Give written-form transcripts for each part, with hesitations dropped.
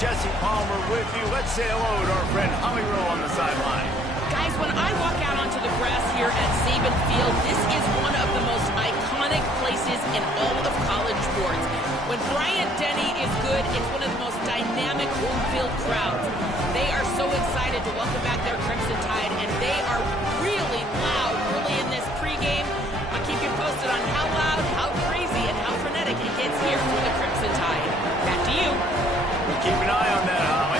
Jesse Palmer with you. Let's say hello to our friend Holly Rowe on the sideline. Guys, when I walk out onto the grass here at Saban Field, this is one of the most iconic places in all of college sports. When Bryant Denny is good, it's one of the most dynamic home field crowds. They are so excited to welcome back their Crimson Tide, and they are really loud early in this pregame. I'll keep you posted on how loud, how crazy, and how frenetic it gets here for the Crimson Tide. Back to you. We'll keep an eye on that, Holly.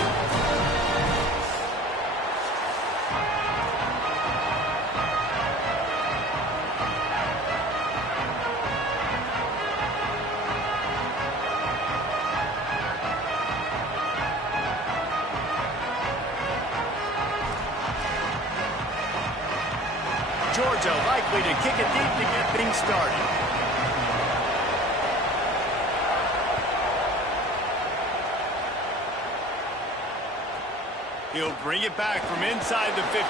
Georgia likely to kick it deep to get things started. He'll bring it back from inside the 15.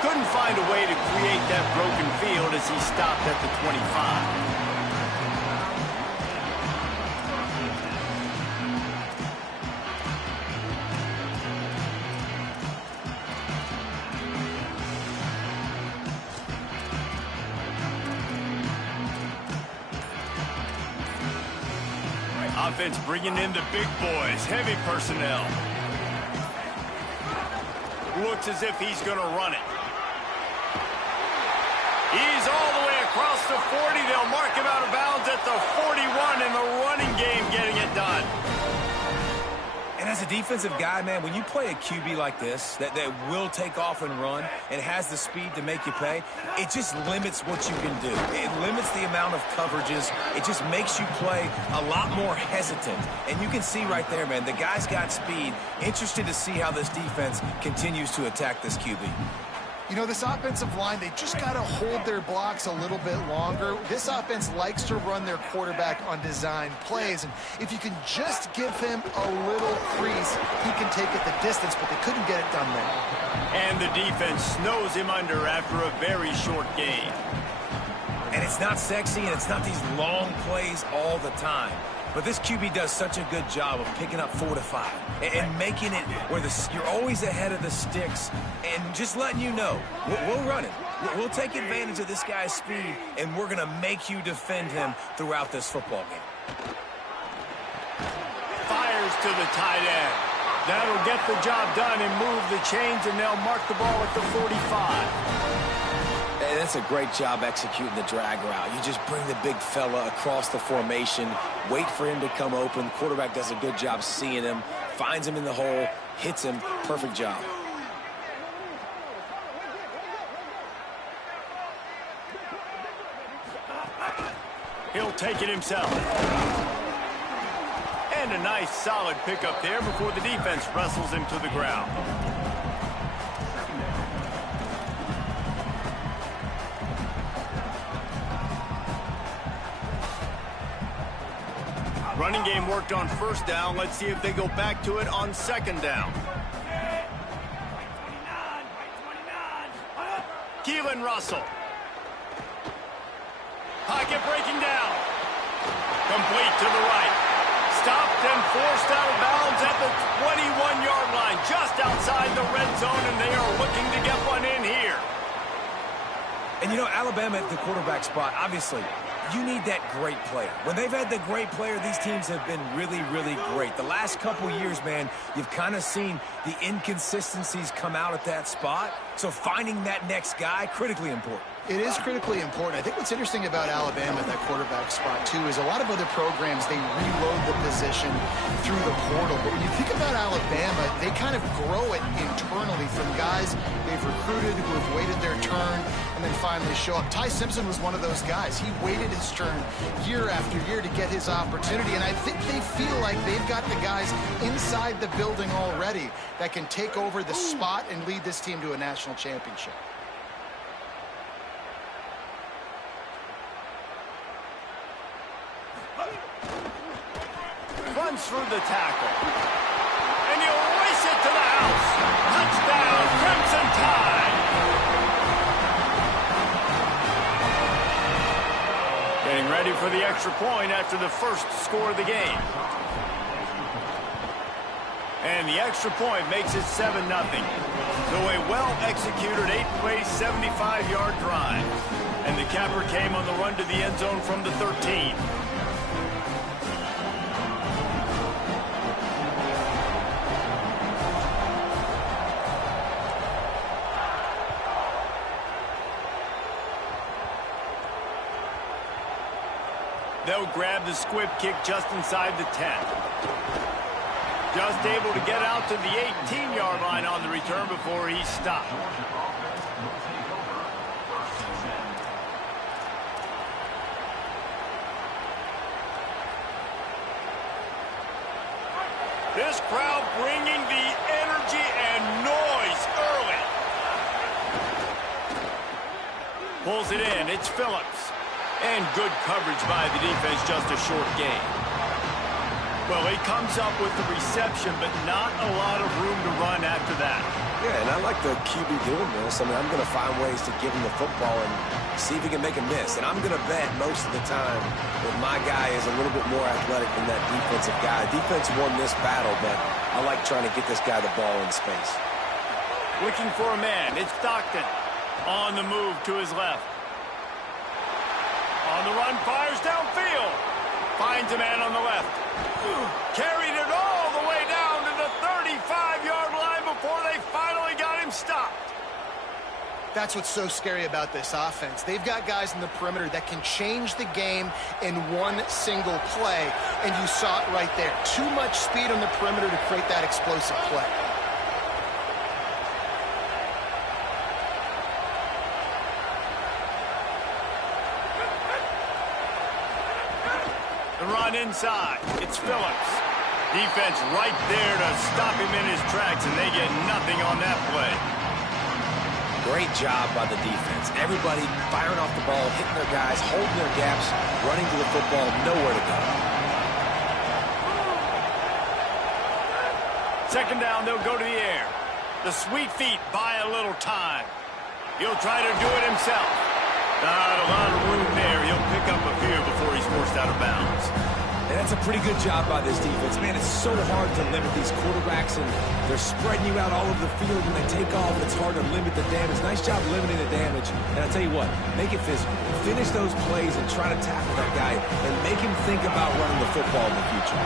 Couldn't find a way to create that broken field as he stopped at the 25. Offense bringing in the big boys, heavy personnel. Looks as if he's going to run it. He's all the way across the 40. They'll mark him out of bounds at the 41 in the running game, getting it done. And as a defensive guy, man, when you play a QB like this that will take off and run and has the speed to make you pay, it just limits what you can do. It limits the amount of coverages. It just makes you play a lot more hesitant. And you can see right there, man, the guy's got speed. Interested to see how this defense continues to attack this QB. You know, this offensive line, they just got to hold their blocks a little bit longer. This offense likes to run their quarterback on design plays. And if you can just give him a little crease, he can take it the distance, but they couldn't get it done there. And the defense snows him under after a very short gain. And it's not sexy, and it's not these long plays all the time. But this QB does such a good job of picking up 4 to 5 and making it where you're always ahead of the sticks and just letting you know, we'll run it. We'll take advantage of this guy's speed, and we're going to make you defend him throughout this football game. Fires to the tight end. That'll get the job done and move the chains, and they'll mark the ball at the 45. And that's a great job executing the drag route. You just bring the big fella across the formation, wait for him to come open. Quarterback does a good job seeing him, finds him in the hole, hits him. Perfect job. He'll take it himself. And a nice solid pickup there before the defense wrestles him to the ground. Running game worked on first down. Let's see if they go back to it on second down. Keelan Russell. Pocket breaking down. Complete to the right. Stopped and forced out of bounds at the 21-yard line, just outside the red zone, and they are looking to get one in here. And, you know, Alabama at the quarterback spot, obviously, you need that great player. When they've had the great player, these teams have been really, really great. The last couple years, man, you've kind of seen the inconsistencies come out at that spot. So finding that next guy, critically important. It is critically important. I think what's interesting about Alabama at that quarterback spot, too, is a lot of other programs, they reload the position through the portal. But when you think about Alabama, they kind of grow it internally from guys they've recruited who have waited their turn and then finally show up. Ty Simpson was one of those guys. He waited his turn year after year to get his opportunity. And I think they feel like they've got the guys inside the building already that can take over the spot and lead this team to a national championship. Runs through the tackle. And he'll race it to the house. Touchdown, Crimson Tide. Getting ready for the extra point after the first score of the game. And the extra point makes it 7-0. So a well-executed 8-play, 75-yard drive. And the capper came on the run to the end zone from the 13. They'll grab the squib kick just inside the 10. Just able to get out to the 18-yard line on the return before he stopped. This crowd bringing the energy and noise early. Pulls it in. It's Phillips. And good coverage by the defense, just a short gain. Well, he comes up with the reception, but not a lot of room to run after that. Yeah, and I like the QB doing this. I mean, I'm going to find ways to give him the football and see if he can make a miss. And I'm going to bet most of the time that my guy is a little bit more athletic than that defensive guy. Defense won this battle, but I like trying to get this guy the ball in space. Looking for a man. It's Stockton on the move to his left. On the run, fires downfield. Finds a man on the left. Carried it all the way down to the 35-yard line before they finally got him stopped. That's what's so scary about this offense. They've got guys in the perimeter that can change the game in one single play, and you saw it right there. Too much speed on the perimeter to create that explosive play. The run inside. It's Phillips. Defense right there to stop him in his tracks, and they get nothing on that play. Great job by the defense. Everybody firing off the ball, hitting their guys, holding their gaps, running to the football, nowhere to go. Second down, they'll go to the air. The sweet feet buy a little time. He'll try to do it himself. Not a lot of room there. He'll pick up a few before he's forced out of bounds. And that's a pretty good job by this defense. Man, it's so hard to limit these quarterbacks, and they're spreading you out all over the field. When they take off, it's hard to limit the damage. Nice job limiting the damage. And I'll tell you what, make it physical. Finish those plays and try to tackle that guy and make him think about running the football in the future.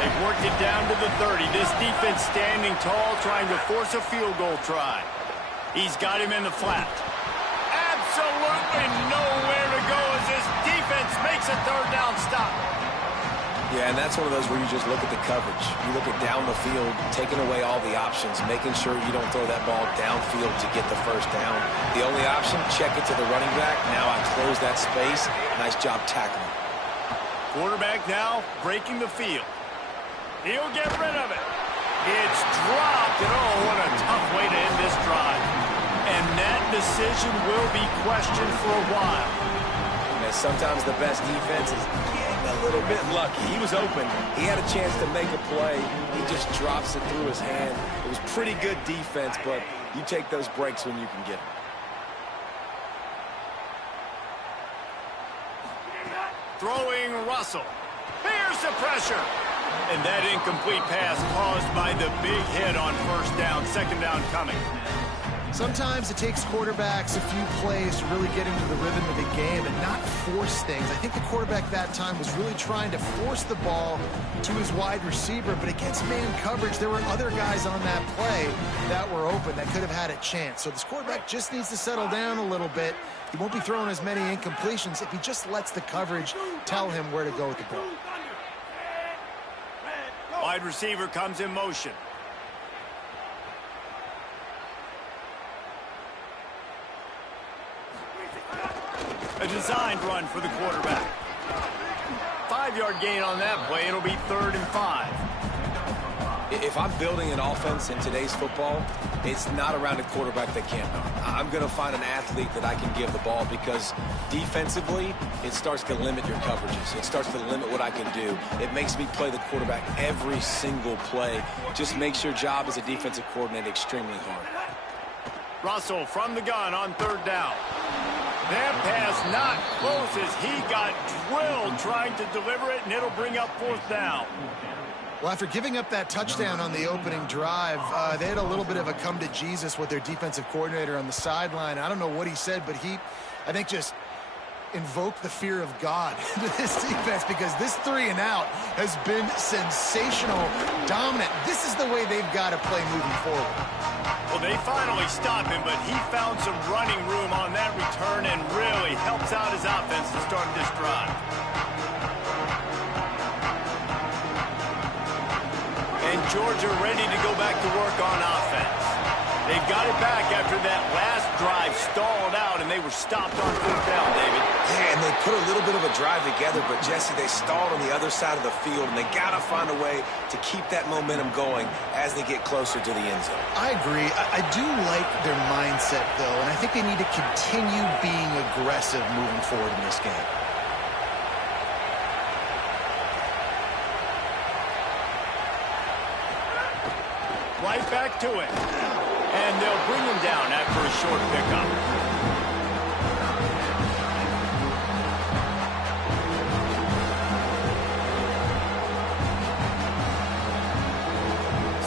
They've worked it down to the 30. This defense standing tall, trying to force a field goal try. He's got him in the flat. Absolutely nowhere to go as this defense makes a third down stop. Yeah, and that's one of those where you just look at the coverage. You look at down the field, taking away all the options, making sure you don't throw that ball downfield to get the first down. The only option, check it to the running back. Now I close that space. Nice job tackling. Quarterback now breaking the field. He'll get rid of it. It's dropped, and oh, what a tough way to end this drive. And that decision will be questioned for a while. And sometimes the best defense is getting a little bit lucky. He was open. He had a chance to make a play. He just drops it through his hand. It was pretty good defense, but you take those breaks when you can get them. Throwing Russell. Here's the pressure. And that incomplete pass caused by the big hit on first down. Second down coming. Sometimes it takes quarterbacks a few plays to really get into the rhythm of the game and not force things. I think the quarterback that time was really trying to force the ball to his wide receiver, but against man coverage, there were other guys on that play that were open that could have had a chance. So this quarterback just needs to settle down a little bit. He won't be throwing as many incompletions if he just lets the coverage tell him where to go with the ball. Wide receiver comes in motion. A designed run for the quarterback. 5-yard gain on that play. It'll be 3rd and 5. If I'm building an offense in today's football, it's not around a quarterback that can't run. I'm going to find an athlete that I can give the ball because defensively, it starts to limit your coverages. It starts to limit what I can do. It makes me play the quarterback every single play. Just makes your job as a defensive coordinator extremely hard. Russell from the gun on 3rd down. That pass not close as he got drilled trying to deliver it, and it'll bring up 4th down. Well, after giving up that touchdown on the opening drive, they had a little bit of a come to Jesus with their defensive coordinator on the sideline. I don't know what he said, but he, I think, just invoked the fear of God into this defense, because this 3-and-out has been sensational, dominant. This is the way they've got to play moving forward. Well, they finally stop him, but he found some running room on that return and really helps out his offense to start this drive. And Georgia ready to go back to work on offense. They've got it back after that last drive stalled out, and they were stopped on 4th down, David. Yeah, and they put a little bit of a drive together, but, Jesse, they stalled on the other side of the field, and they got to find a way to keep that momentum going as they get closer to the end zone. I agree. I do like their mindset, though, and I think they need to continue being aggressive moving forward in this game. Right back to it. And they'll bring him down after a short pickup.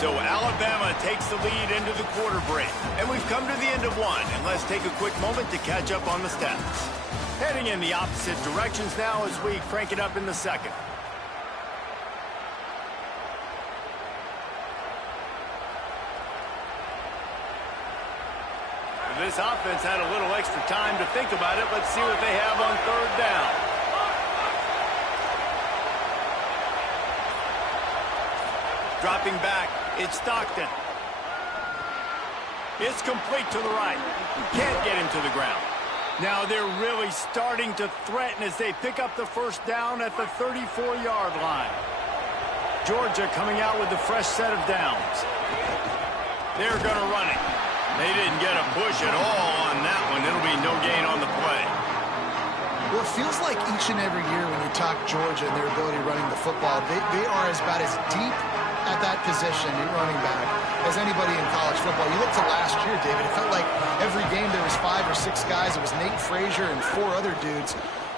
So Alabama takes the lead into the quarter break. And we've come to the end of one. And let's take a quick moment to catch up on the stats. Heading in the opposite directions now as we crank it up in the second. This offense had a little extra time to think about it. Let's see what they have on 3rd down. Dropping back, it's Stockton. It's complete to the right. Can't get him to the ground. Now they're really starting to threaten as they pick up the 1st down at the 34-yard line. Georgia coming out with a fresh set of downs. They're going to run it. They didn't get a push at all on that one. It'll be no gain on the play. Well, it feels like each and every year when you talk Georgia and their ability running the football, they are about as deep at that position in running back as anybody in college football. You look to last year, David, it felt like every game there was 5 or 6 guys. It was Nate Frazier and 4 other dudes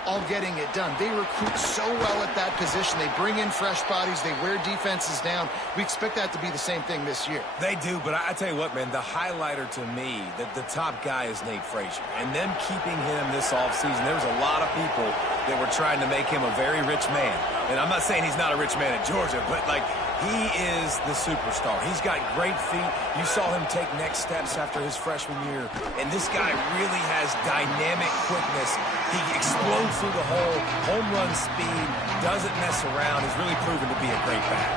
all getting it done. They recruit so well at that position. They bring in fresh bodies. They wear defenses down. We expect that to be the same thing this year. They do, but I tell you what, man, the highlighter to me, the top guy is Nate Frazier. And them keeping him this offseason, there was a lot of people that were trying to make him a very rich man. And I'm not saying he's not a rich man at Georgia, but, like, he is the superstar. He's got great feet. You saw him take next steps after his freshman year. And this guy really has dynamic quickness. He explodes through the hole, home run speed, doesn't mess around. He's really proven to be a great back.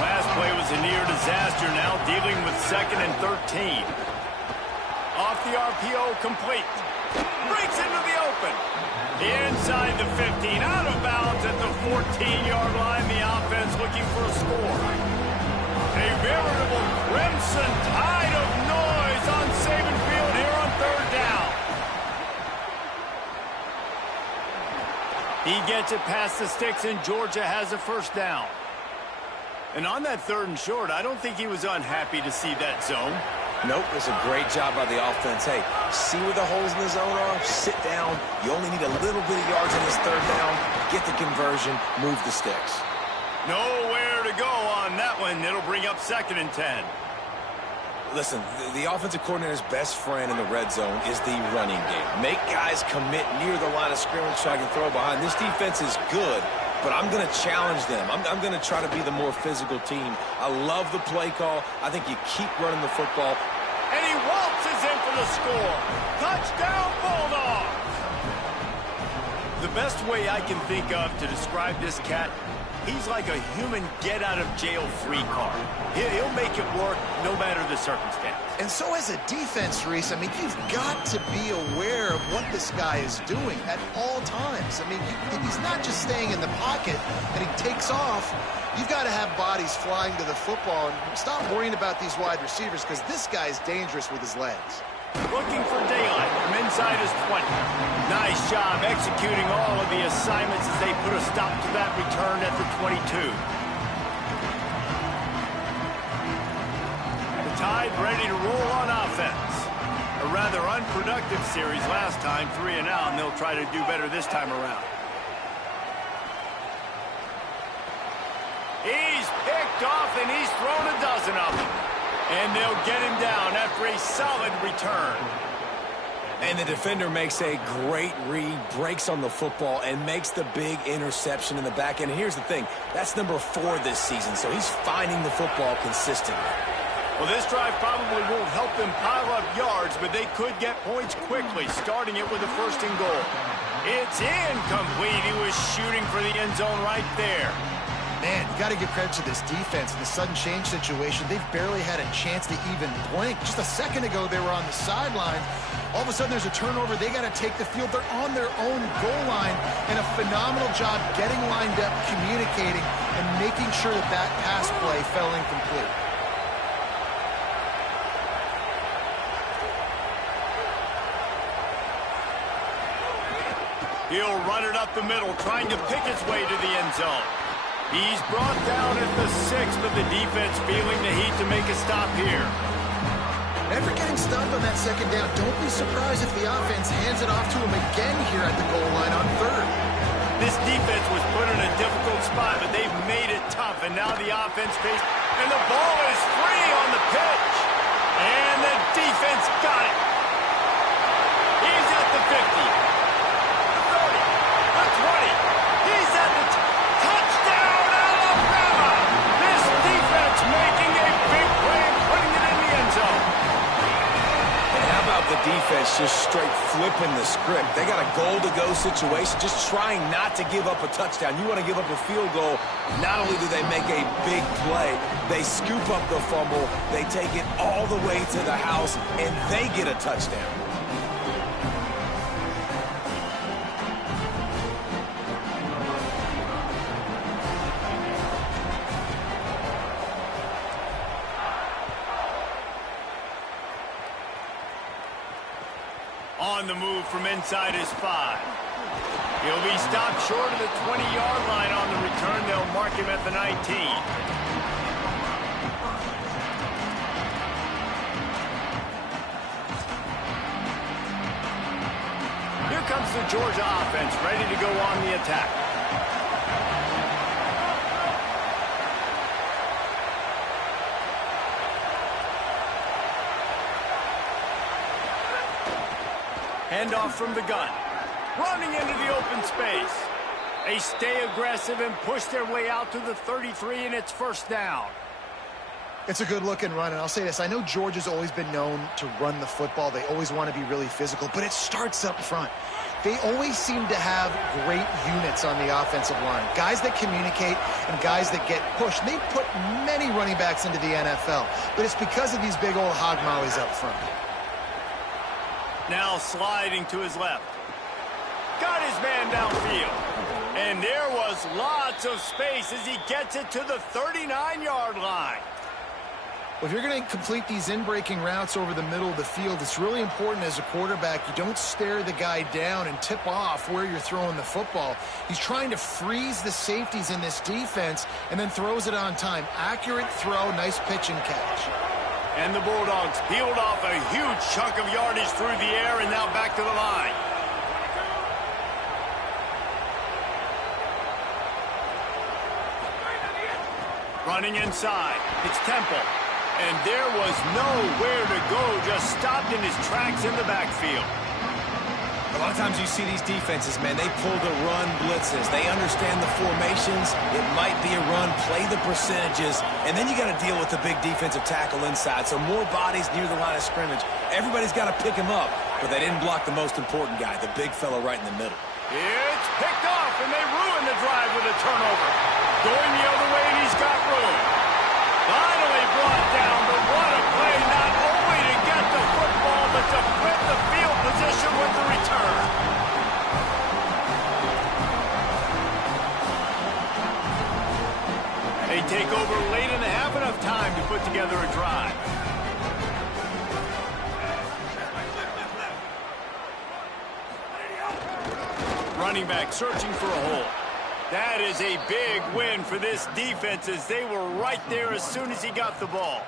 Last play was a near disaster, now dealing with 2nd and 13. Off the RPO, complete. Breaks into the open. Inside the 15, out of bounds at the 14-yard line. The offense looking for a score. A veritable crimson tide of noise on Saban Field here on 3rd down. He gets it past the sticks, and Georgia has a 1st down. And on that 3rd and short, I don't think he was unhappy to see that zone. Nope, it's a great job by the offense. Hey, see where the holes in the zone are, sit down. You only need a little bit of yards in this 3rd down, get the conversion, move the sticks. Nowhere to go on that one. It'll bring up 2nd and 10. Listen, the offensive coordinator's best friend in the red zone is the running game. Make guys commit near the line of scrimmage so I can throw behind. This defense is good, but I'm going to challenge them. I'm going to try to be the more physical team. I love the play call. I think you keep running the football. And he waltzes in for the score. Touchdown, Bulldogs! The best way I can think of to describe this cat, he's like a human get-out-of-jail-free card. He'll make it work no matter the circumstance. And so as a defense, Reese, I mean, you've got to be aware of what this guy is doing at all times. I mean, he's not just staying in the pocket and he takes off. You've got to have bodies flying to the football and stop worrying about these wide receivers, because this guy is dangerous with his legs. Looking for daylight from inside his 20. Nice job executing all of the assignments as they put a stop to that return at the 22. The Tide ready to roll on offense. A rather unproductive series last time, 3 and out, and they'll try to do better this time around. He's picked picked off, and he's thrown a dozen of them. And they'll get him down after a solid return. And the defender makes a great read, breaks on the football, and makes the big interception in the back end. And here's the thing, that's number 4 this season, so he's finding the football consistently. Well, this drive probably won't help them pile up yards, but they could get points quickly, starting it with a 1st and goal. It's incomplete. He was shooting for the end zone right there. Man, you got to give credit to this defense. In the sudden change situation, they've barely had a chance to even blink. Just a second ago, they were on the sideline. All of a sudden, there's a turnover. They got to take the field. They're on their own goal line, and a phenomenal job getting lined up, communicating, and making sure that that pass play fell incomplete. He'll run it up the middle, trying to pick his way to the end zone. He's brought down at the 6, but the defense feeling the heat to make a stop here. After getting stopped on that 2nd down, don't be surprised if the offense hands it off to him again here at the goal line on 3rd. This defense was put in a difficult spot, but they've made it tough, and now the offense faces, and the ball is free on the pitch. And the defense got it. He's at the 50. 20. He's at the touchdown, Alabama! This defense making a big play and putting it in the end zone. And how about the defense just straight flipping the script? They got a goal-to-go situation, just trying not to give up a touchdown. You want to give up a field goal, not only do they make a big play, they scoop up the fumble, they take it all the way to the house, and they get a touchdown. On the move from inside his 5. He'll be stopped short of the 20-yard line on the return. They'll mark him at the 19. Here comes the Georgia offense, ready to go on the attack. Handoff from the gun. Running into the open space. They stay aggressive and push their way out to the 33, and it's 1st down. It's a good-looking run, and I'll say this. I know Georgia's always been known to run the football. They always want to be really physical, but it starts up front. They always seem to have great units on the offensive line. Guys that communicate and guys that get pushed. They put many running backs into the NFL, but it's because of these big old hog mollies up front. Now sliding to his left. Got his man downfield. And there was lots of space as he gets it to the 39-yard line. Well, if you're going to complete these in-breaking routes over the middle of the field, it's really important as a quarterback you don't stare the guy down and tip off where you're throwing the football. He's trying to freeze the safeties in this defense and then throws it on time. Accurate throw, nice pitch and catch. And the Bulldogs peeled off a huge chunk of yardage through the air and now back to the line. Running inside, it's Temple. And there was nowhere to go, just stopped in his tracks in the backfield. A lot of times you see these defenses, man, they pull the run blitzes. They understand the formations. It might be a run, play the percentages, and then you got to deal with the big defensive tackle inside. So more bodies near the line of scrimmage. Everybody's got to pick him up, but they didn't block the most important guy, the big fella right in the middle. It's picked off, and they ruin the drive with a turnover. Going the other way, and he's got room. Finally brought down, but what a play, not only to get the football, but to flip the field position with the return. They take over late in the half, enough time to put together a drive. Running back searching for a hole. That is a big win for this defense as they were right there as soon as he got the ball.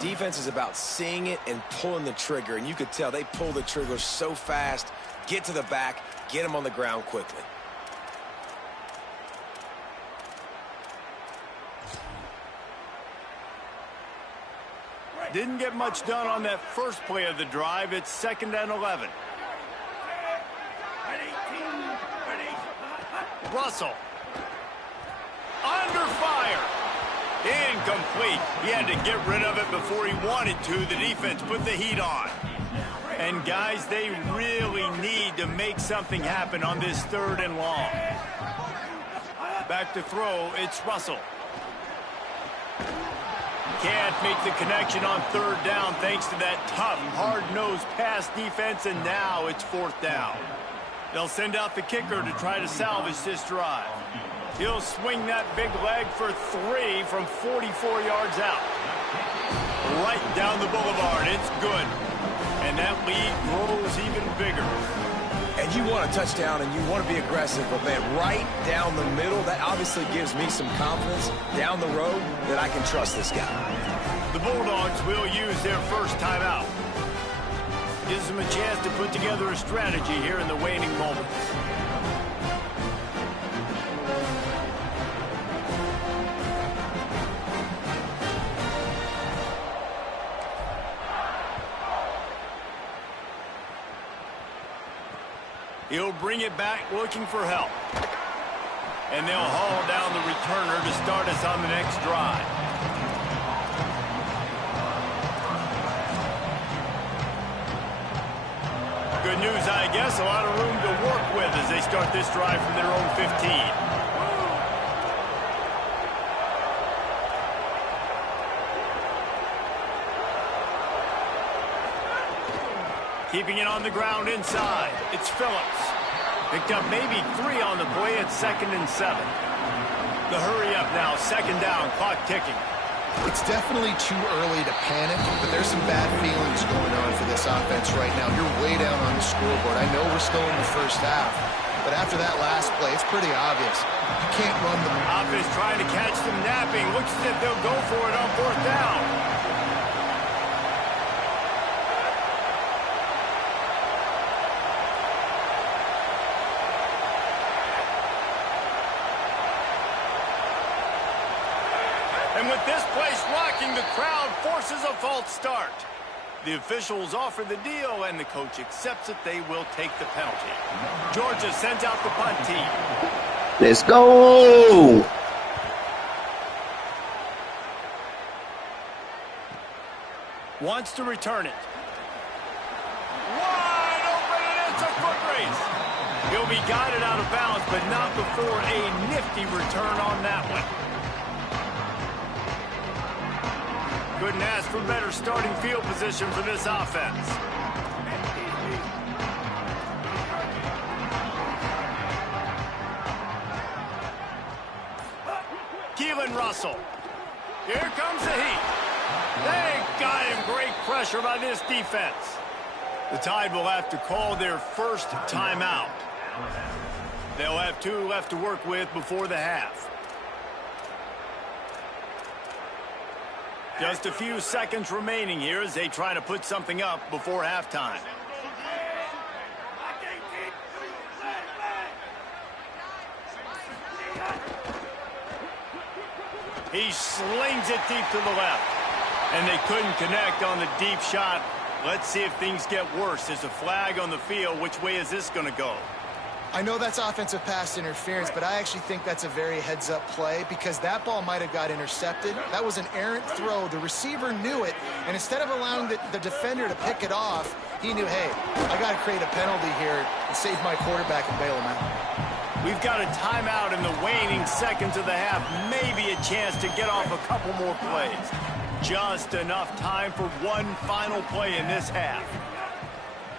Defense is about seeing it and pulling the trigger, and you could tell they pull the trigger so fast, get to the back, get him on the ground quickly. Didn't get much done on that first play of the drive. It's 2nd and 11. Russell. Under fire. Incomplete. He had to get rid of it before he wanted to. The defense put the heat on. And, guys, they really need to make something happen on this 3rd and long. Back to throw. It's Russell. Can't make the connection on 3rd down thanks to that tough, hard-nosed pass defense, and now it's 4th down. They'll send out the kicker to try to salvage this drive. He'll swing that big leg for 3 from 44 yards out. Right down the boulevard. It's good. And that lead grows even bigger. And you want a touchdown and you want to be aggressive, but, man, right down the middle, that obviously gives me some confidence down the road that I can trust this guy. The Bulldogs will use their first timeout. Gives them a chance to put together a strategy here in the waning moments. He'll bring it back looking for help. And they'll haul down the returner to start us on the next drive. Good news, I guess. A lot of room to work with as they start this drive from their own 15. Keeping it on the ground inside. It's Phillips. Picked up maybe 3 on the play at 2nd and 7. The hurry up now. 2nd down. Clock ticking. It's definitely too early to panic, but there's some bad feelings going on for this offense right now. You're way down on the scoreboard. I know we're still in the first half, but after that last play, it's pretty obvious. You can't run the offense trying to catch them napping. Looks as if they'll go for it on 4th down. And with this place rocking, the crowd forces a false start. The officials offer the deal, and the coach accepts it. They will take the penalty. Georgia sends out the punt team. Let's go! Wants to return it. Wide open, and it's a foot race. He'll be guided out of bounds, but not before a nifty return on that one. Couldn't ask for better starting field position for this offense. Keelan Russell. Here comes the heat. They got him. Great pressure by this defense. The Tide will have to call their first timeout. They'll have 2 left to work with before the half. Just a few seconds remaining here as they try to put something up before halftime. He slings it deep to the left. And they couldn't connect on the deep shot. Let's see if things get worse. There's a flag on the field. Which way is this going to go? I know that's offensive pass interference, but I actually think that's a very heads-up play because that ball might have got intercepted. That was an errant throw. The receiver knew it, and instead of allowing the defender to pick it off, he knew, hey, I got to create a penalty here and save my quarterback and bail him out. We've got a timeout in the waning seconds of the half. Maybe a chance to get off a couple more plays. Just enough time for one final play in this half.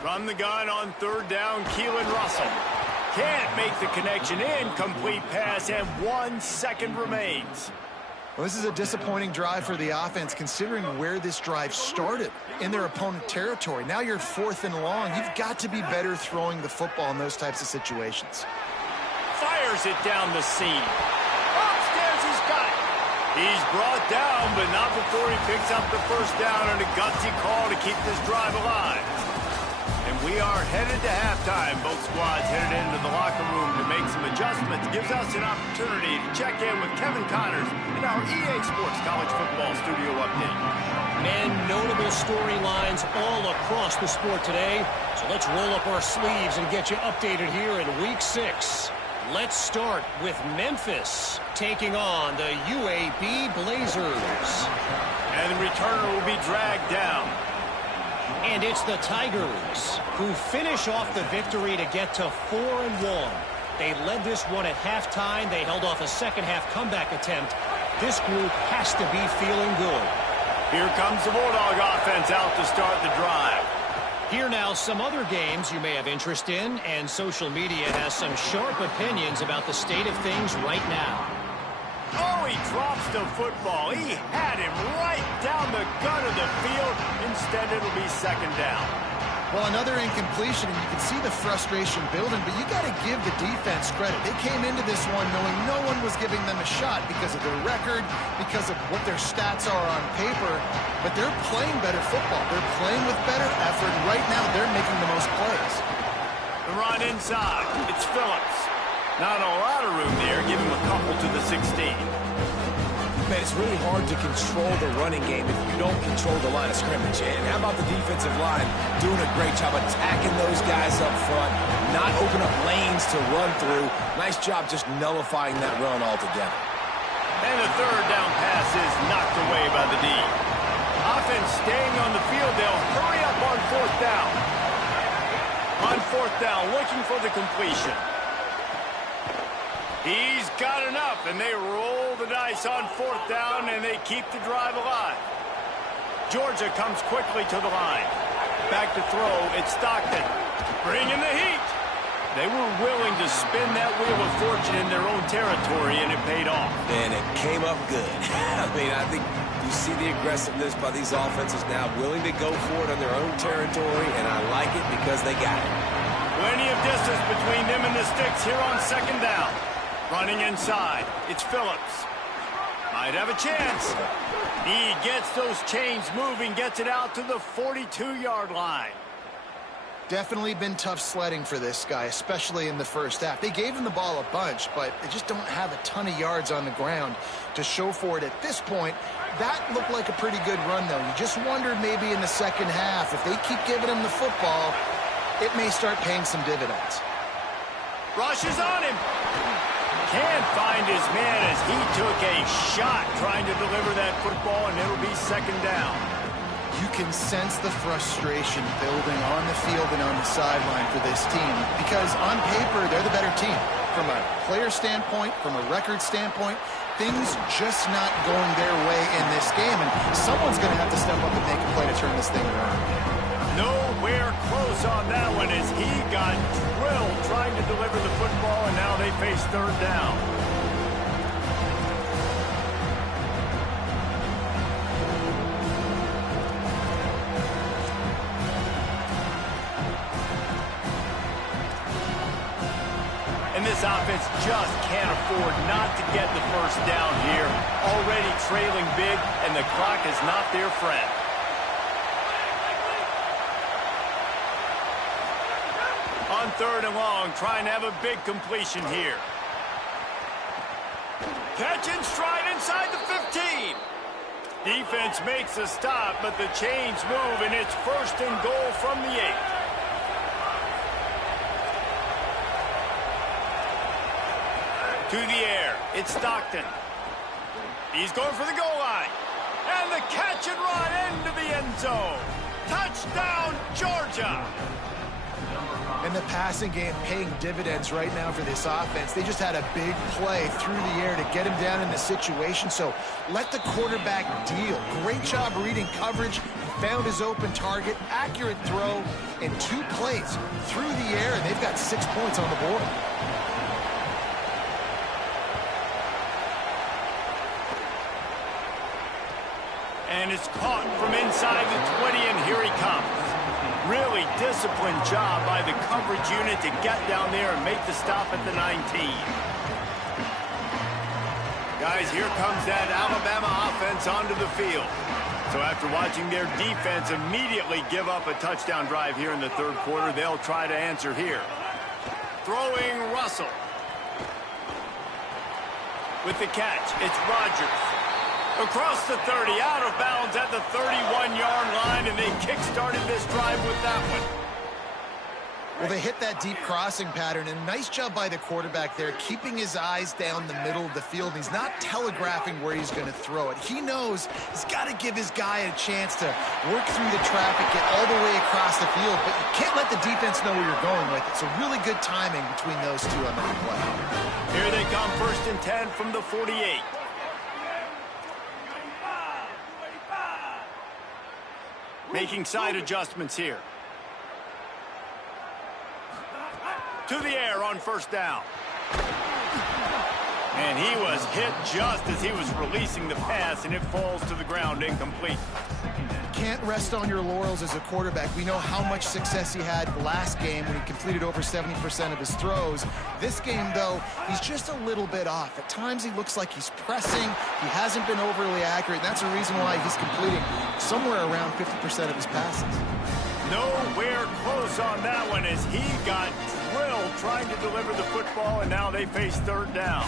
From the gun on 3rd down, Keelan Russell. Can't make the connection. Incomplete pass, and 1 second remains. Well, this is a disappointing drive for the offense considering where this drive started in their opponent territory. Now you're 4th and long. You've got to be better throwing the football in those types of situations. Fires it down the seam. Upstairs, he's got it. He's brought down, but not before he picks up the first down and a gutsy call to keep this drive alive. And we are headed to halftime. Both squads headed into the locker room to make some adjustments. Gives us an opportunity to check in with Kevin Connors in our EA Sports College Football Studio Update. Man, no storylines all across the sport today. So let's roll up our sleeves and get you updated here in Week 6. Let's start with Memphis taking on the UAB Blazers. And the returner will be dragged down. And it's the Tigers who finish off the victory to get to 4-1. They led this one at halftime. They held off a second-half comeback attempt. This group has to be feeling good. Here comes the Bulldog offense out to start the drive. Here now some other games you may have interest in, and social media has some sharp opinions about the state of things right now. Oh, he drops the football. He had him right down the gut of the field. Instead, it'll be second down. Well, another incompletion, and you can see the frustration building, but you got to give the defense credit. They came into this one knowing no one was giving them a shot because of their record, because of what their stats are on paper, but they're playing better football. They're playing with better effort. Right now, they're making the most plays. The run inside. It's Phillips. Not a lot of room there. Give him a couple to the 16. Man, it's really hard to control the running game if you don't control the line of scrimmage. And how about the defensive line doing a great job attacking those guys up front, not open up lanes to run through. Nice job just nullifying that run altogether. And the third down pass is knocked away by the D. Offense staying on the field. They'll hurry up on fourth down. On fourth down, looking for the completion. He's got enough, and they roll the dice on fourth down, and they keep the drive alive. Georgia comes quickly to the line. Back to throw, it's Stockton. Bringing the heat. They were willing to spin that wheel of fortune in their own territory, and it paid off. And it came up good. I mean, I think you see the aggressiveness by these offenses now, willing to go for it on their own territory, and I like it because they got it. Plenty of distance between them and the sticks here on second down. Running inside, it's Phillips. Might have a chance. He gets those chains moving, gets it out to the 42-yard line. Definitely been tough sledding for this guy, especially in the first half. They gave him the ball a bunch, but they just don't have a ton of yards on the ground to show for it at this point. That looked like a pretty good run, though. You just wondered maybe in the second half, if they keep giving him the football, it may start paying some dividends. Rush is on him. Can't find his man as he took a shot trying to deliver that football, and it'll be second down. You can sense the frustration building on the field and on the sideline for this team because on paper, they're the better team. From a player standpoint, from a record standpoint, things just not going their way in this game, and someone's going to have to step up and make a play to turn this thing around. Nowhere close on that one as he got drilled trying to deliver the football, and now they face third down. And this offense just can't afford not to get the first down here. Already trailing big, and the clock is not their friend. On third and long, trying to have a big completion here. Catch in stride inside the 15. Defense makes a stop, but the chains move, and it's first and goal from the 8. To the air, it's Stockton. He's going for the goal line. And the catch and run into the end zone. Touchdown, Georgia. And the passing game paying dividends right now for this offense. They just had a big play through the air to get him down in the situation. So let the quarterback deal. Great job reading coverage. He found his open target. Accurate throw in 2 plays through the air, and they've got 6 points on the board. And it's caught from inside the 20, and here he comes. Really disciplined job by the coverage unit to get down there and make the stop at the 19. Guys, here comes that Alabama offense onto the field. So after watching their defense immediately give up a touchdown drive here in the third quarter, they'll try to answer here. Throwing Russell. With the catch, it's Rodgers. Across the 30, out of bounds at the 31-yard line, and they kick-started this drive with that one. Well, they hit that deep crossing pattern, and nice job by the quarterback there, keeping his eyes down the middle of the field. He's not telegraphing where he's going to throw it. He knows he's got to give his guy a chance to work through the traffic, get all the way across the field, but you can't let the defense know where you're going with it. So really good timing between those two on that play. Here they come, 1st and 10 from the 48. Making side adjustments here. To the air on 1st down. And he was hit just as he was releasing the pass, and it falls to the ground incomplete. Can't rest on your laurels as a quarterback. We know how much success he had last game when he completed over 70% of his throws. This game, though, he's just a little bit off. At times, he looks like he's pressing. He hasn't been overly accurate. That's the reason why he's completing somewhere around 50% of his passes. Nowhere close on that one as he got drilled trying to deliver the football, and now they face 3rd down.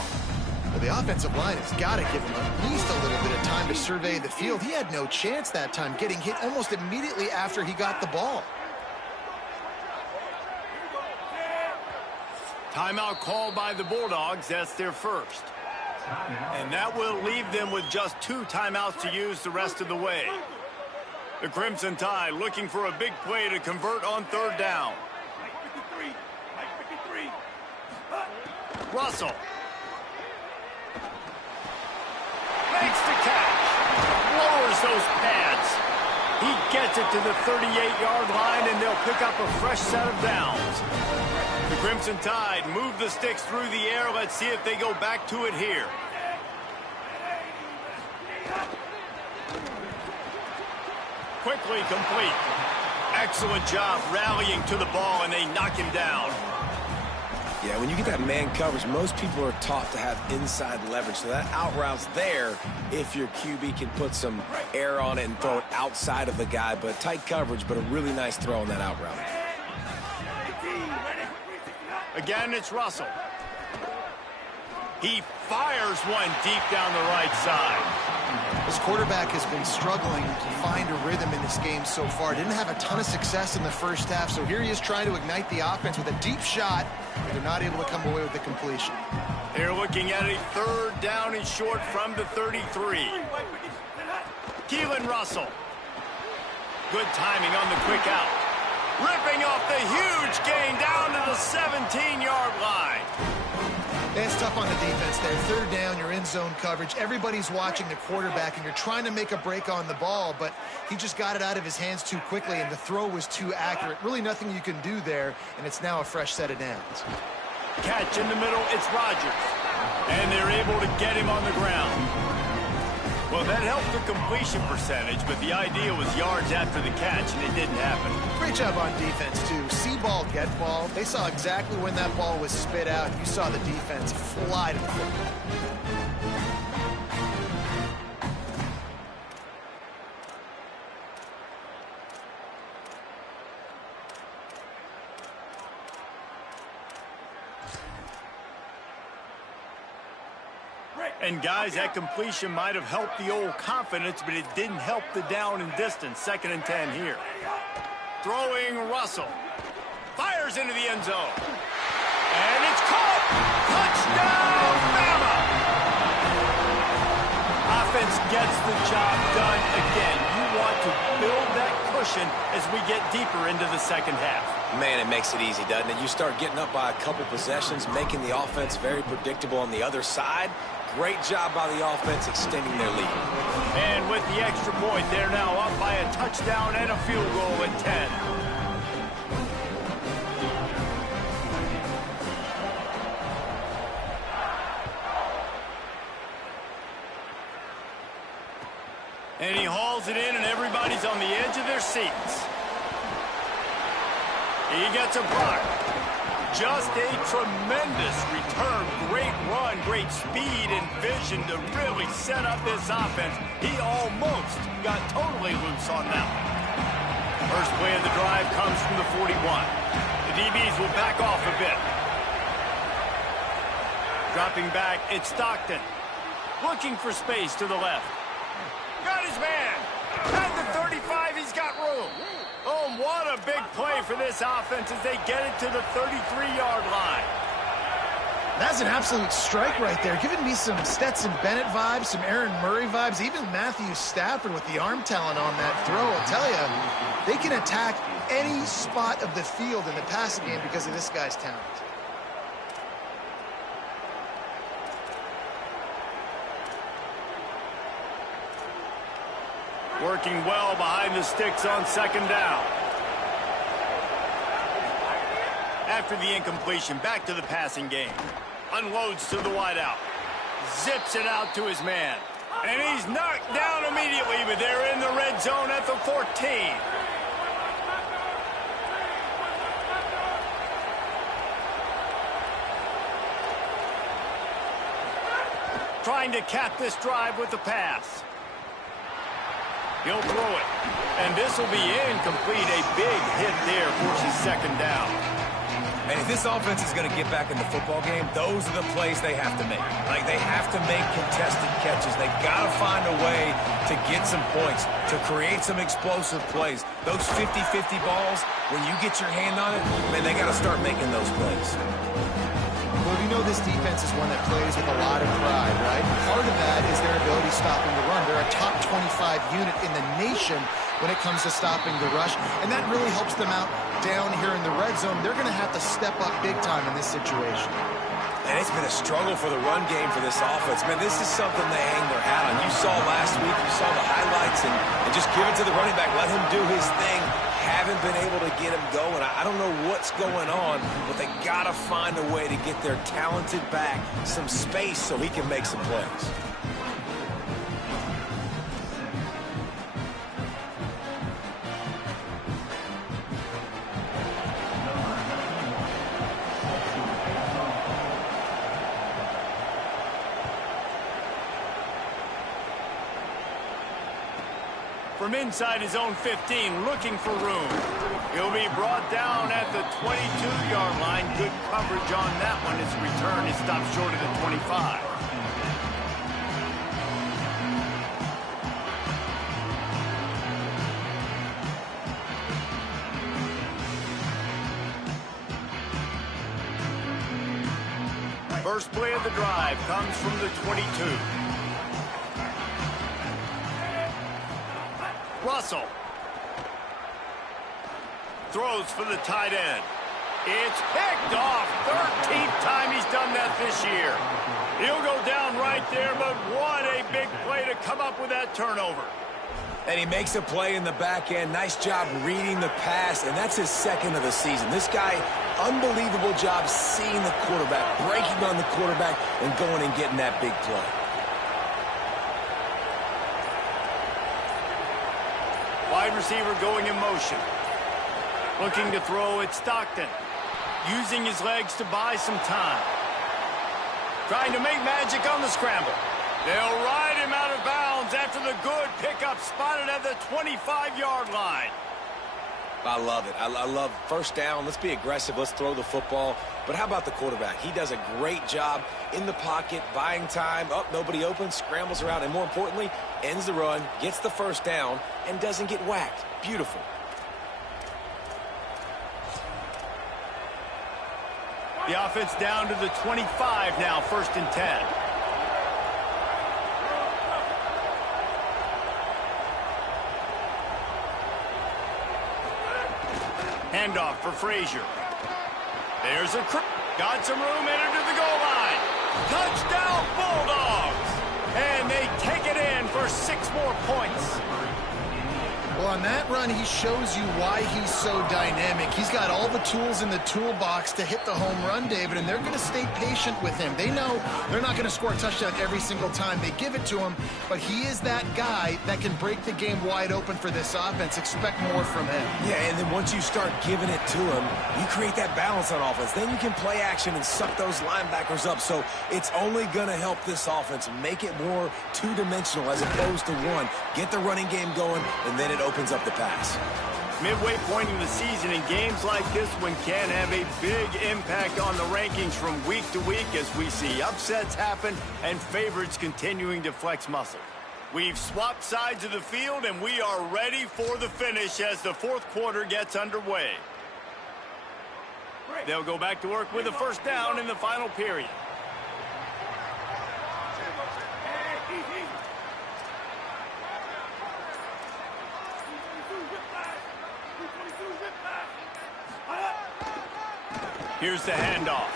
Well, the offensive line has got to give him at least a little bit of time to survey the field. He had no chance that time, getting hit almost immediately after he got the ball. Timeout called by the Bulldogs. That's their first. And that will leave them with just 2 timeouts to use the rest of the way. The Crimson Tide looking for a big play to convert on 3rd down. Russell. Makes the catch. Lowers those pads. He gets it to the 38-yard line, and they'll pick up a fresh set of downs. The Crimson Tide move the sticks through the air. Let's see if they go back to it here. Quickly complete. Excellent job rallying to the ball, and they knock him down. Yeah, when you get that man coverage, most people are taught to have inside leverage. So that out route's there if your QB can put some air on it and throw it outside of the guy. But tight coverage, but a really nice throw on that out route. Again, it's Russell. He fires one deep down the right side. This quarterback has been struggling to find a rhythm in this game so far. Didn't have a ton of success in the first half, so here he is trying to ignite the offense with a deep shot, but they're not able to come away with the completion. They're looking at a 3rd down and short from the 33. Keelan Russell. Good timing on the quick out. Ripping off the huge gain down to the 17-yard line. It's tough on the defense there. 3rd down, you're in zone coverage. Everybody's watching the quarterback, and you're trying to make a break on the ball, but he just got it out of his hands too quickly, and the throw was too accurate. Really nothing you can do there, and it's now a fresh set of downs. Catch in the middle, it's Rodgers. And they're able to get him on the ground. Well, that helped the completion percentage, but the idea was yards after the catch, and it didn't happen. Great job on defense, too. See ball, get ball. They saw exactly when that ball was spit out. You saw the defense fly to the football. And, guys, that completion might have helped the old confidence, but it didn't help the down and distance. 2nd and 10 here. Throwing Russell. Fires into the end zone. And it's caught. Touchdown, Bama! Offense gets the job done again. You want to build that cushion as we get deeper into the 2nd half. Man, it makes it easy, doesn't it? You start getting up by a couple possessions, making the offense very predictable on the other side. Great job by the offense extending their lead. And with the extra point, they're now up by a touchdown and a field goal at 10. And he hauls it in, and everybody's on the edge of their seats. He gets a block. Just a tremendous return. Great run, great speed and vision to really set up this offense. He almost got totally loose on that one. First play of the drive comes from the 41. The DBs will back off a bit. Dropping back, it's Stockton. Looking for space to the left. Got his man. And a big play for this offense as they get it to the 33-yard line. That's an absolute strike right there, giving me some Stetson Bennett vibes, some Aaron Murray vibes, even Matthew Stafford with the arm talent on that throw. I'll tell you, they can attack any spot of the field in the passing game because of this guy's talent. Working well behind the sticks on second down. After the incompletion, back to the passing game. Unloads to the wideout. Zips it out to his man. And he's knocked down immediately, but they're in the red zone at the 14. Trying to cap this drive with the pass. He'll throw it. And this will be incomplete. A big hit there forces second down. And if this offense is going to get back in the football game, those are the plays they have to make. Like, they have to make contested catches. They've got to find a way to get some points, to create some explosive plays. Those 50-50 balls, when you get your hand on it, man, they got to start making those plays. Well, you know this defense is one that plays with a lot of pride, right? Part of that is their ability stopping the run. They're a top 25 unit in the nation when it comes to stopping the rush, and that really helps them out down here in the red zone. They're going to have to step up big time in this situation. And it's been a struggle for the run game for this offense. Man, this is something they hang their hat on. You saw last week, you saw the highlights, and just give it to the running back. Let him do his thing. Haven't been able to get him going. I don't know what's going on, but they got to find a way to get their talented back some space so he can make some plays. From inside his own 15, looking for room. He'll be brought down at the 22-yard line. Good coverage on that one. His return is stopped short of the 25. First play of the drive comes from the 22. Russell throws for the tight end. It's picked off. 13th time he's done that this year. He'll go down right there, but what a big play to come up with that turnover. And he makes a play in the back end. Nice job reading the pass, and that's his second of the season. This guy, unbelievable job seeing the quarterback, breaking on the quarterback, and going and getting that big play. Wide receiver going in motion. Looking to throw at Stockton. Using his legs to buy some time. Trying to make magic on the scramble. They'll ride him out of bounds after the good pickup spotted at the 25-yard line. I love it. I love first down. Let's be aggressive. Let's throw the football. But how about the quarterback? He does a great job in the pocket, buying time. Up, nobody open, scrambles around, and more importantly, ends the run, gets the first down, and doesn't get whacked. Beautiful. The offense down to the 25 now, 1st and 10. Handoff for Frazier. There's a got some room, entered to the goal line. Touchdown Bulldogs! And they take it in for 6 more points. Well, on that run, he shows you why he's so dynamic. He's got all the tools in the toolbox to hit the home run, David, and they're going to stay patient with him. They know they're not going to score a touchdown every single time they give it to him, but he is that guy that can break the game wide open for this offense. Expect more from him. Yeah, and then once you start giving it to him, you create that balance on offense. Then you can play action and suck those linebackers up. So it's only going to help this offense make it more two-dimensional as opposed to one. Get the running game going, and then it opens up the pass. Midway point in the season, and games like this one can have a big impact on the rankings from week to week as we see upsets happen and favorites continuing to flex muscle. We've swapped sides of the field, and we are ready for the finish as the fourth quarter gets underway. They'll go back to work with a first down in the final period. Here's the handoff.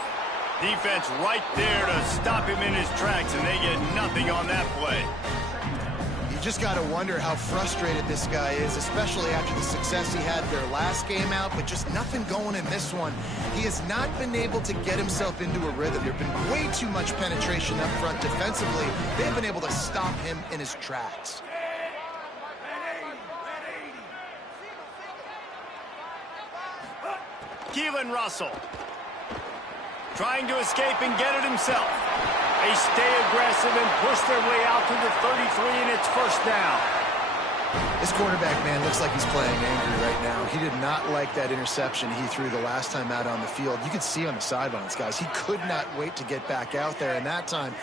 Defense right there to stop him in his tracks, and they get nothing on that play. You just got to wonder how frustrated this guy is, especially after the success he had their last game out, but just nothing going in this one. He has not been able to get himself into a rhythm. There's been way too much penetration up front defensively. They've been able to stop him in his tracks. Keelan Russell trying to escape and get it himself. They stay aggressive and push their way out to the 33, and it's first down. This quarterback, man, looks like he's playing angry right now. He did not like that interception he threw the last time out on the field. You could see on the sidelines, guys, he could not wait to get back out there. And that time,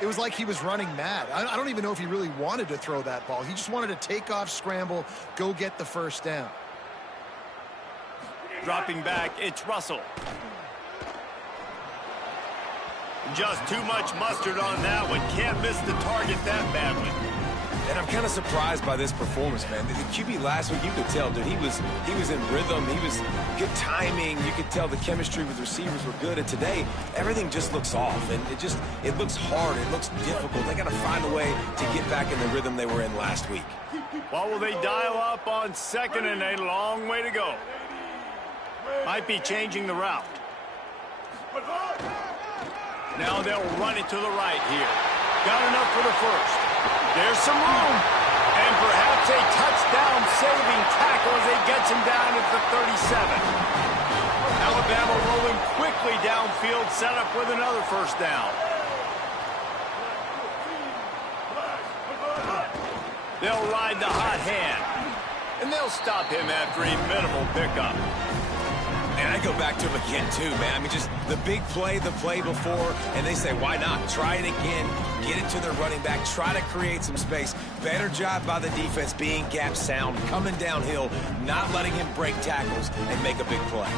it was like he was running mad. I don't even know if he really wanted to throw that ball. He just wanted to take off, scramble, go get the first down. Dropping back, it's Russell. Just too much mustard on that one. Can't miss the target that badly. And I'm kind of surprised by this performance, man. The QB last week, you could tell, dude, he was in rhythm. He was good timing. You could tell the chemistry with receivers were good. And today, everything just looks off. And it looks hard. It looks difficult. They got to find a way to get back in the rhythm they were in last week. Well, will they dial up on second and a long way to go? Might be changing the route. Now they'll run it to the right here. Got enough for the first. There's some room. And perhaps a touchdown-saving tackle as he gets him down at the 37. Alabama rolling quickly downfield, set up with another first down. They'll ride the hot hand. And they'll stop him after a minimal pickup. And I go back to him again, too, man. I mean, just the big play, the play before, and they say, why not? Try it again, get it to their running back, try to create some space. Better job by the defense being gap sound, coming downhill, not letting him break tackles and make a big play.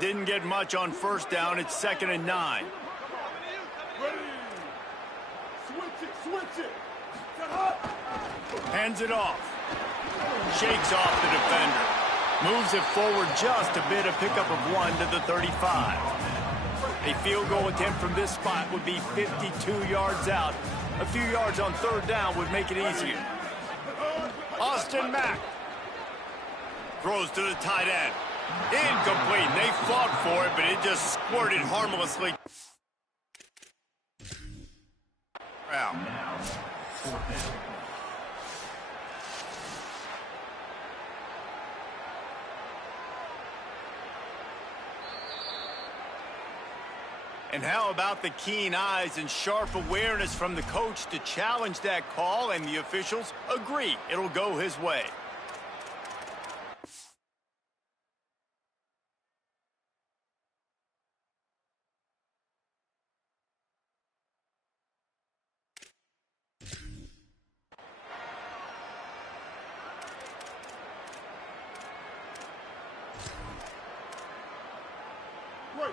Didn't get much on first down. It's 2nd and 9. Hands it off. Shakes off the defender. Moves it forward just a bit, a pickup of 1 to the 35. A field goal attempt from this spot would be 52 yards out. A few yards on third down would make it easier. Austin Mack throws to the tight end. Incomplete. They fought for it, but it just squirted harmlessly. Out. And how about the keen eyes and sharp awareness from the coach to challenge that call, and the officials agree it'll go his way.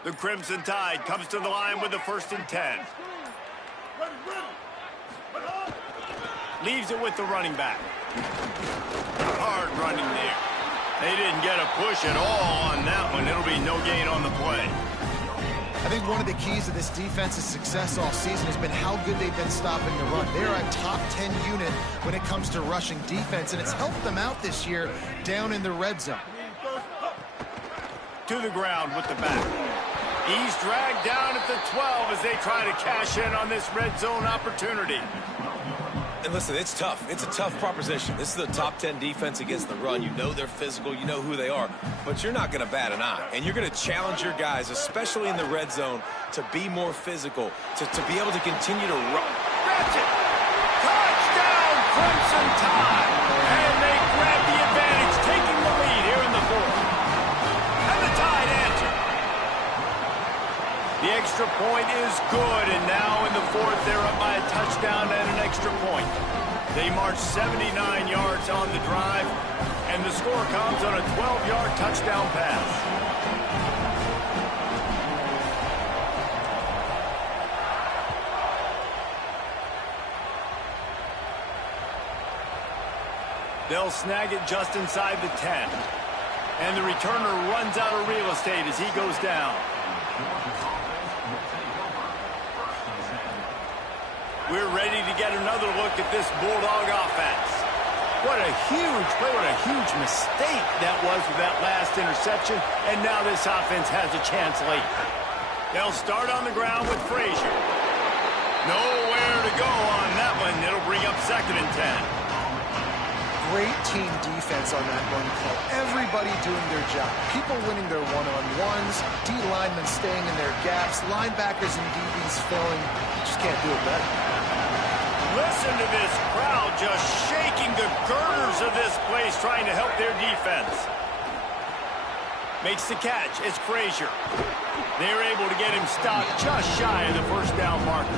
The Crimson Tide comes to the line with the 1st and 10. Leaves it with the running back. Hard running there. They didn't get a push at all on that one. It'll be no gain on the play. I think one of the keys to this defense's success all season has been how good they've been stopping the run. They're a top 10 unit when it comes to rushing defense, and it's helped them out this year down in the red zone. To the ground with the back. He's dragged down at the 12 as they try to cash in on this red zone opportunity. And listen, it's tough. It's a tough proposition. This is a top 10 defense against the run. You know they're physical. You know who they are. But you're not going to bat an eye. And you're going to challenge your guys, especially in the red zone, to be more physical, to be able to continue to run. That's it. Touchdown, Crimson Tide. And they grab the advantage, taking the lead here in the 4th. And the Tide answer. The extra point is good, and now in the fourth, they're up by a touchdown and an extra point. They march 79 yards on the drive, and the score comes on a 12-yard touchdown pass. They'll snag it just inside the 10. And the returner runs out of real estate as he goes down. We're ready to get another look at this Bulldog offense. What a huge play, what a huge mistake that was with that last interception. And now this offense has a chance late. They'll start on the ground with Frazier. Nowhere to go on that one. It'll bring up 2nd and 10. Great team defense on that run play. Everybody doing their job. People winning their one-on-ones, D linemen staying in their gaps, linebackers and DBs filling. Just can't do it better. Listen to this crowd just shaking the girders of this place, trying to help their defense. Makes the catch. It's Frazier. They're able to get him stopped just shy of the first down marker.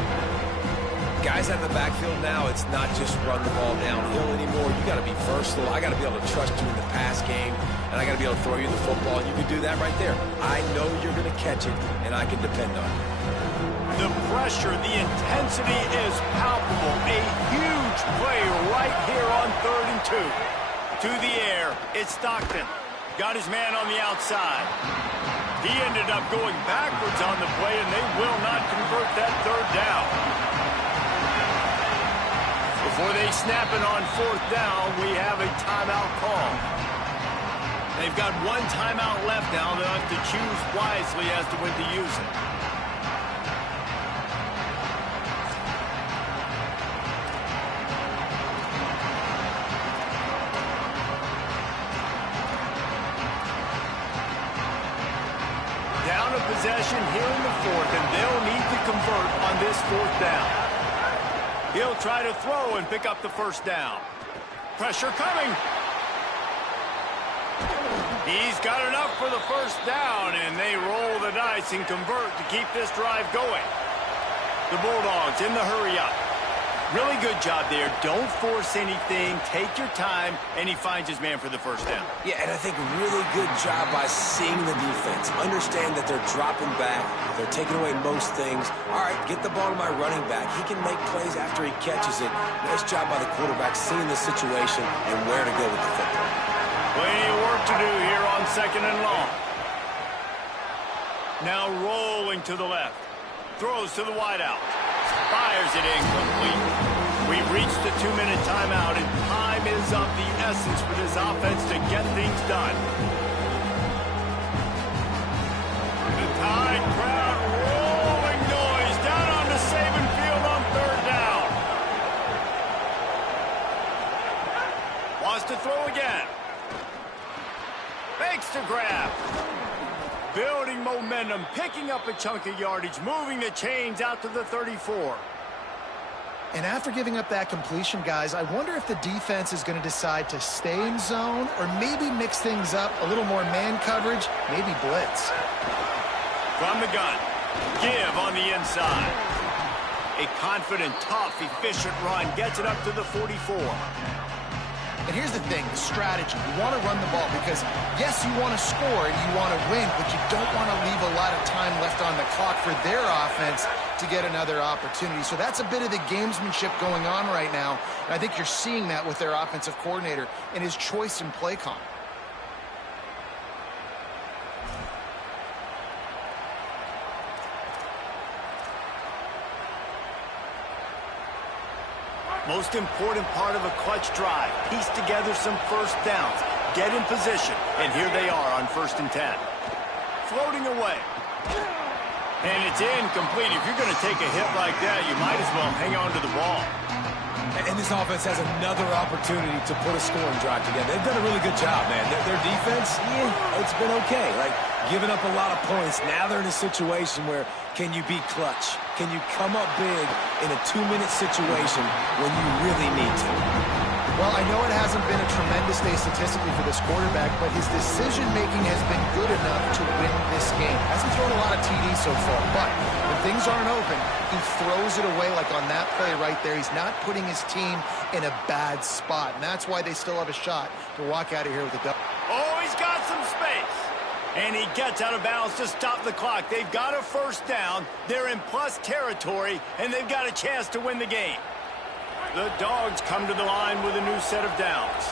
Guys out of the backfield now, it's not just run the ball downhill anymore. You got to be versatile. I got to be able to trust you in the pass game, and I got to be able to throw you the football, and you can do that right there. I know you're going to catch it, and I can depend on it. The pressure, the intensity is palpable. A huge play right here on 3rd and 2. To the air, it's Stockton. Got his man on the outside. He ended up going backwards on the play, and they will not convert that 3rd down. Before they snap it on 4th down, we have a timeout call. They've got one timeout left now. They'll have to choose wisely as to when to use it. Down a possession here in the 4th, and they'll need to convert on this 4th down. He'll try to throw and pick up the 1st down. Pressure coming. He's got enough for the 1st down, and they roll the dice and convert to keep this drive going. The Bulldogs in the hurry up. Really good job there. Don't force anything. Take your time, and he finds his man for the 1st down. Yeah, and I think really good job by seeing the defense. Understand that they're dropping back. They're taking away most things. All right, get the ball to my running back. He can make plays after he catches it. Nice job by the quarterback seeing the situation and where to go with the football. Plenty of work to do here on 2nd and long. Now rolling to the left. Throws to the wideout. Fires it incomplete. We've reached the 2-minute timeout, and time is of the essence for this offense to get things done. The Tide crowd rolling noise down onto Saban Field on 3rd down. Wants to throw again. Makes the grab. Building momentum, picking up a chunk of yardage, moving the chains out to the 34. And after giving up that completion, guys, I wonder if the defense is going to decide to stay in zone or maybe mix things up, a little more man coverage, maybe blitz. From the gun, give on the inside. A confident, tough, efficient run gets it up to the 44. And here's the thing, the strategy. You want to run the ball because, yes, you want to score and you want to win, but you don't want to leave a lot of time left on the clock for their offense to get another opportunity. So that's a bit of the gamesmanship going on right now. And I think you're seeing that with their offensive coordinator and his choice in play call. Most important part of a clutch drive. Piece together some 1st downs. Get in position. And here they are on 1st and 10. Floating away. And it's incomplete. If you're going to take a hit like that, you might as well hang on to the ball. And this offense has another opportunity to put a scoring drive together. They've done a really good job, man. Their defense, it's been okay. Like, giving up a lot of points. Now they're in a situation where can you be clutch? Can you come up big in a 2-minute situation when you really need to? Well, I know it hasn't been a tremendous day statistically for this quarterback, but his decision-making has been good enough to win this game. Hasn't thrown a lot of TDs so far, but when things aren't open, he throws it away like on that play right there. He's not putting his team in a bad spot, and that's why they still have a shot to walk out of here with a W. Oh, he's got some space. And he gets out of bounds to stop the clock. They've got a first down. They're in plus territory, and they've got a chance to win the game. The Dogs come to the line with a new set of downs.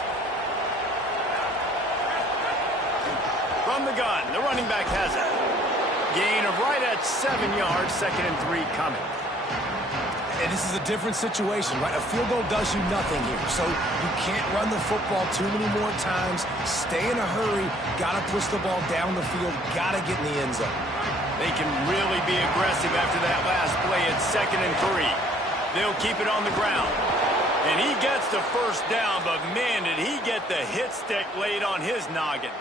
From the gun, the running back has it. Gain of right at 7 yards, 2nd and 3 coming. And this is a different situation, right? A field goal does you nothing here. So you can't run the football too many more times. Stay in a hurry. Got to push the ball down the field. Got to get in the end zone. They can really be aggressive after that last play at 2nd and 3. They'll keep it on the ground. And he gets the first down, but man, did he get the hit stick laid on his noggin.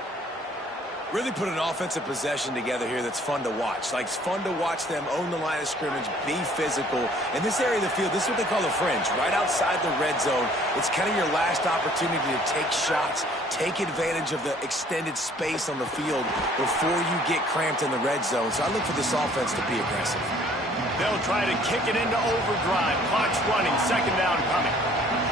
Really put an offensive possession together here that's fun to watch. Like, it's fun to watch them own the line of scrimmage, be physical. In this area of the field, this is what they call the fringe, right outside the red zone. It's kind of your last opportunity to take shots, take advantage of the extended space on the field before you get cramped in the red zone. So I look for this offense to be aggressive. They'll try to kick it into overdrive. Clock's running, 2nd down coming.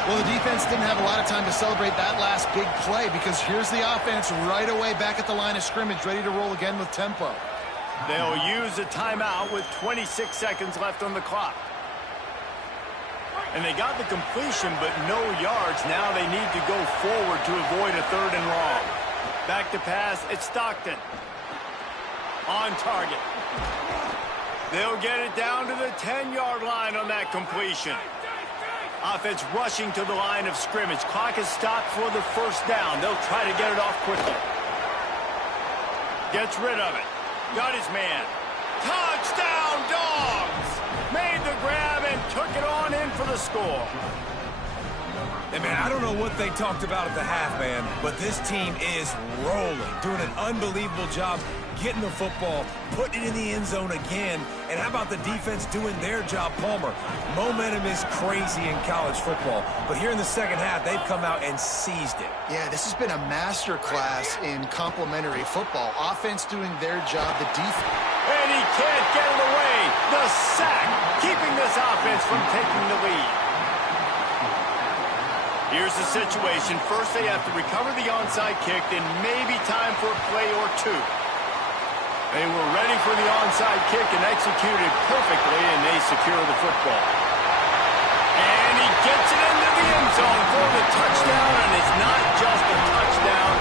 Well, the defense didn't have a lot of time to celebrate that last big play because here's the offense right away back at the line of scrimmage, ready to roll again with tempo. They'll use a timeout with 26 seconds left on the clock. And they got the completion, but no yards. Now they need to go forward to avoid a 3rd and long. Back to pass, it's Stockton. On target. They'll get it down to the 10-yard line on that completion. Offense rushing to the line of scrimmage. Clock is stopped for the first down. They'll try to get it off quickly. Gets rid of it. Got his man. Touchdown, Dogs! Made the grab and took it on in for the score. And, man, I don't know what they talked about at the half, man, but this team is rolling, doing an unbelievable job getting the football, putting it in the end zone again. And how about the defense doing their job, Palmer? Momentum is crazy in college football, but here in the second half, they've come out and seized it. Yeah, this has been a master class in complementary football. Offense doing their job, the defense. And he can't get it away. The sack, keeping this offense from taking the lead. Here's the situation. First, they have to recover the onside kick, then maybe time for a play or two. They were ready for the onside kick and executed perfectly, and they secure the football. And he gets it into the end zone for the touchdown, and it's not just a touchdown,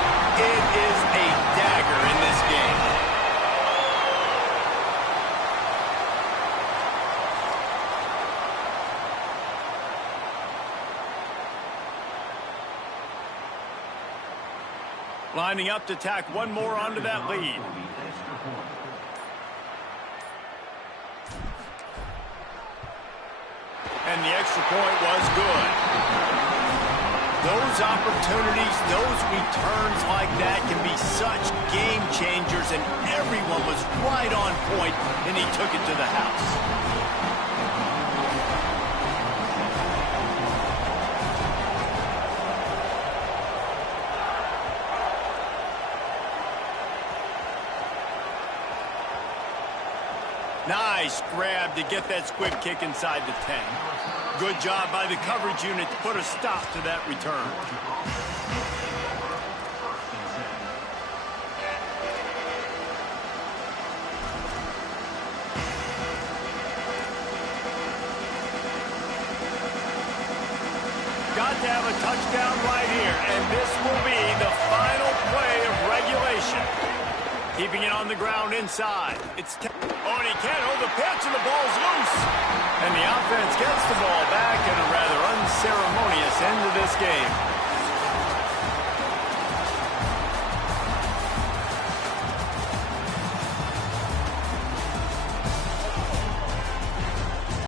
it is a dagger in this game. Lining up to tack one more onto that lead. And the extra point was good. Those opportunities, those returns like that can be such game changers, and everyone was right on point, and he took it to the house. Nice grab to get that squib kick inside the 10. Good job by the coverage unit to put a stop to that return. Got to have a touchdown right here, and this will be the final play of regulation. Keeping it on the ground inside. It's oh, and he can't hold the pitch, and the ball's loose. And the offense gets the ball back in a rather unceremonious end to this game.